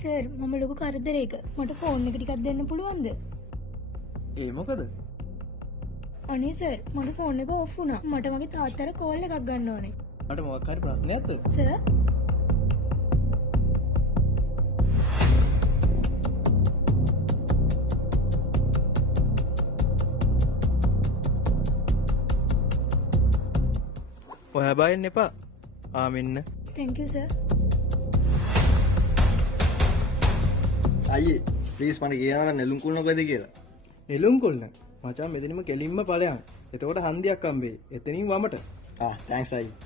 Sir මම ලොකු කරදරයක. මට ෆෝන් එක ටිකක් දෙන්න පුළුවන්ද? ඒ මොකද? අනේ සර් මගේ ෆෝන් එක ඔෆ් වුණා. මට මගේ තාත්තට කෝල් එකක් ගන්න ඕනේ. මට මොකක් හරි ප්‍රශ්නයක්ද? සර් ඔයා බයින්න එපා. මෙන්න. thank you sir. අයියේ ප්ලීස් මට කියනවා නෙළුම් කුල්න කොයිද කියලා. නෙළුම් කොල්ල. මචං මෙතනම කෙලින්ම ඵලයන්. එතකොට හන්දියක් හම්බෙයි. එතනින් වමට. තෑන්ක්ස් අයියේ.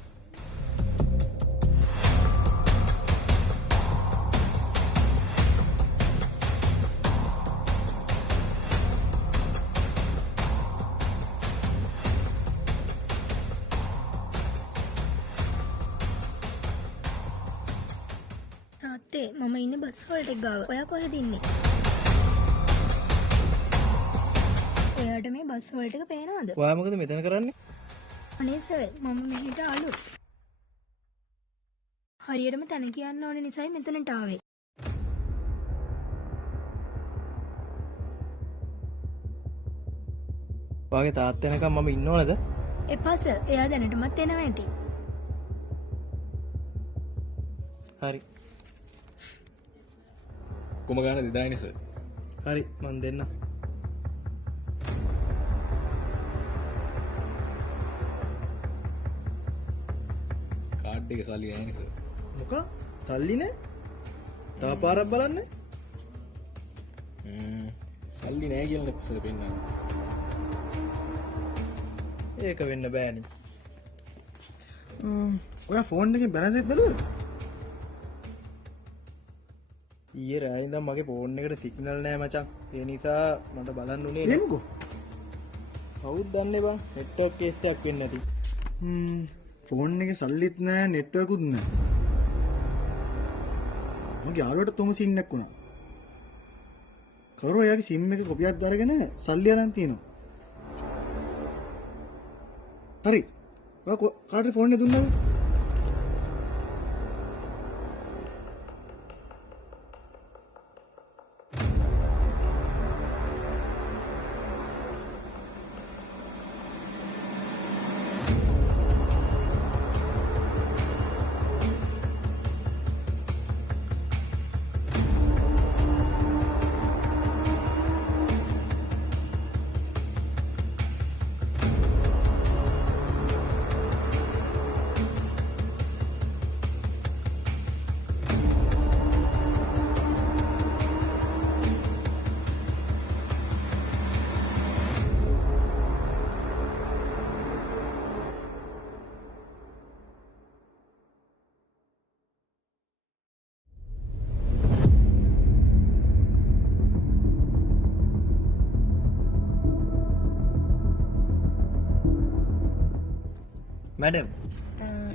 තාත්තේ මම ඉන්නේ බස් හෝල්ට් එක ගාව. ඔයා කොහෙද ඉන්නේ? ඔයාට මේ බස් හෝල්ට් එක පේනවද? ඔයා මොකද මෙතන කරන්නේ? අනේ සර් මම මෙහෙට ආලු. හරියටම තන කියන්න ඕනේ නිසායි මෙතනට ආවේ. ඔයාගේ තාත්තා එනකම් මම ඉන්න ඕනද? එපා සර් එයා දැනටමත් එනවා ඇති. හරි. කොම ගන්න දෙදායින සර්. හරි මන් දෙන්න. කාඩ් එක සල්ලි නැහැ නේ සර්. මොකක්? සල්ලි නෑ? තව පාරක් බලන්න. සල්ලි නැහැ කියලා සර් පෙන්නන්නේ. ඒක වෙන්න බෑනේ. ඔයා ෆෝන් එකෙන් බැලන්ස් එක බැලුවද? ඊයේ රෑ ඉඳන් මගේ ෆෝන් එකට සිග්නල් නෑ මචං. ඒ නිසා මට බලන්න උනේ නෑ. එමුකෝ. කවුද දන්නේ බං? නෙට්වර්ක් කේස් එකක් වෙන්නේ නැති. ෆෝන් එකේ සල්ලිත් නෑ නෙට්වර්කුත් නෑ. මගේ යාළුවට තුමු සිම් එකක් වුණා. කරෝ එයාගේ සිම් එක කොපියක් දාගෙන සල්ලි අරන් තියනවා. හරි. ඔයා කාටද ෆෝන් එක දුන්නද? මැඩම්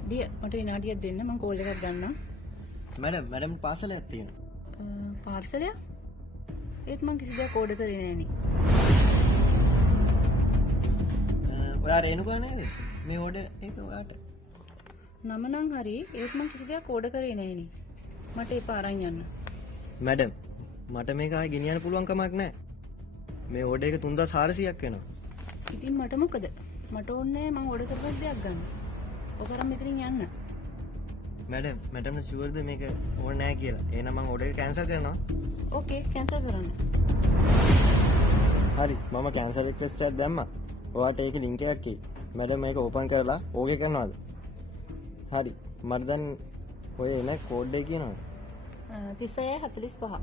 ඩිය මට විනාඩියක් දෙන්න මම කෝල් එකක් ගන්නම්. මැඩම් පාසලයක් තියෙනවා. පාර්සලයක්? ඒත් මම කිසි දෙයක් ඕඩර් කරේ නෑනේ. ඔයා රේණුකා නේද? මේ ඕඩර් එක ඔයාට. නම නම් හරි ඒත් මම කිසි දෙයක් ඕඩර් කරේ නෑනේ. මට එපා අරන් යන්න. මැඩම් මට මේක ආයෙ ගෙනියන්න පුළුවන් කමක් නැහැ. මේ ඕඩර් එක 3400ක් වෙනවා. ඉතින් මට මොකද? මට ඕනේ මම ඕඩර් කරපු දෙයක් ගන්න. ඔක අරන් මෙතනින් යන්න. මැඩම් ෂුවර්ද මේක ඕනේ නැහැ කියලා. එහෙනම් මම ඕඩර් එක කැන්සල් කරනවා. ඕකේ කැන්සල් කරන්න. හරි මම කැන්සල් රික්වෙස්ට් එකක් දැම්මා. ඔයාට ඒකේ ලින්ක් එකක් එයි. මැඩම් මේක ඕපන් කරලා ඕකේ කරනවාද? හරි මට දැන් ඔය එන කෝඩ් එක කියනවා. 3645.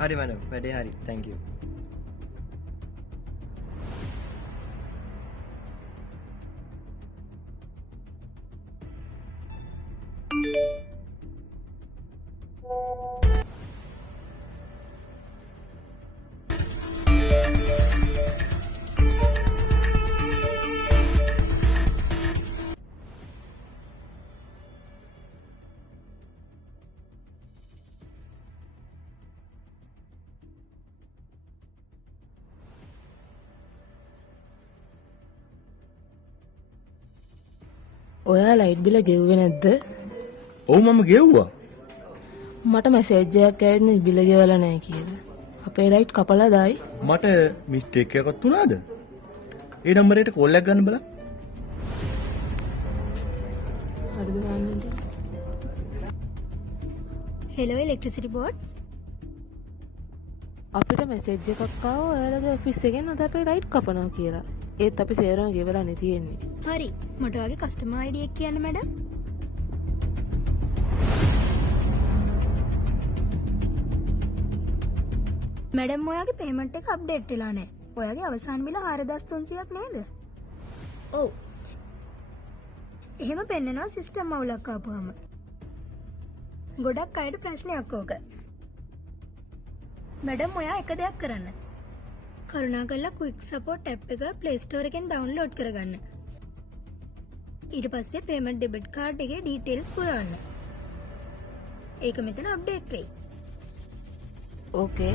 හරි මැඩම් වැඩේ හරි. thank you. ඔයා ලයිට් බිල ගෙව්වේ නැද්ද? ඔව් මම ගෙව්වා. මට මැසේජ් එකක් ඇවිත් බිල ගෙවලා නැහැ කියලා. අපේ ලයිට් කපලා දායි. මට මිස්ටේක් එකක් වුණාද? ඒ නම්බරේට කෝල් එකක් ගන්න බලන්න. හරිද ගන්නට? Hello electricity board. අපිට මැසේජ් එකක් ආවා ඔයාලගේ ඔෆිස් එකෙන් අද අපේ ලයිට් කපනවා කියලා. ඒත් අපි සේරම ගෙවලා නේ තියෙන්නේ. හරි. මට ඔයාගේ කස්ටමර් ID එක කියන්න මැඩම්. මැඩම් ඔයාගේ පේමන්ට් එක අප්ඩේට් වෙලා නැහැ. ඔයාගේ අවසාන බිල 4300ක් නේද? ඔව්. එහෙම පෙන්නනවා සිස්ටම් අවුලක් ආපුවම. ගොඩක් අයට ප්‍රශ්නයක් ඕක. මැඩම් ඔයා එක දෙයක් කරන්න. කරුණාකරලා ක්වික් සපෝට් ඇප් එක ප්ලේ ස්ටෝර් එකෙන් ඩවුන්ලෝඩ් කරගන්න. ඊට පස්සේ පේමන්ට් ඩෙබිට් කාඩ් එකේ ඩීටේල්ස් පුරවන්න. ඒක මෙතන අප්ඩේට් වෙයි. ඕකේ.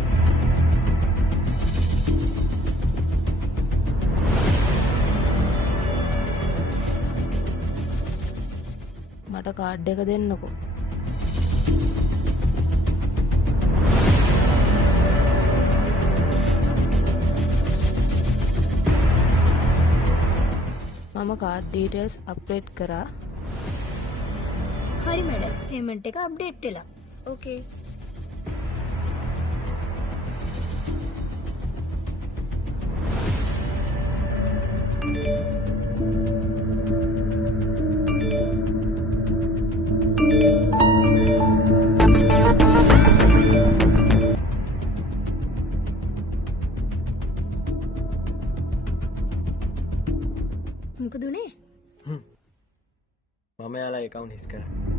මට කාඩ් එක දෙන්නකෝ. මම කාඩ් ඩීටේල්ස් අප්ඩේට් කරා. හරි මැඩම්. පේමන්ට් එක අප්ඩේට් වෙලා. ඕකේ. මොකද උනේ? මම යාලා account හිස් කරා.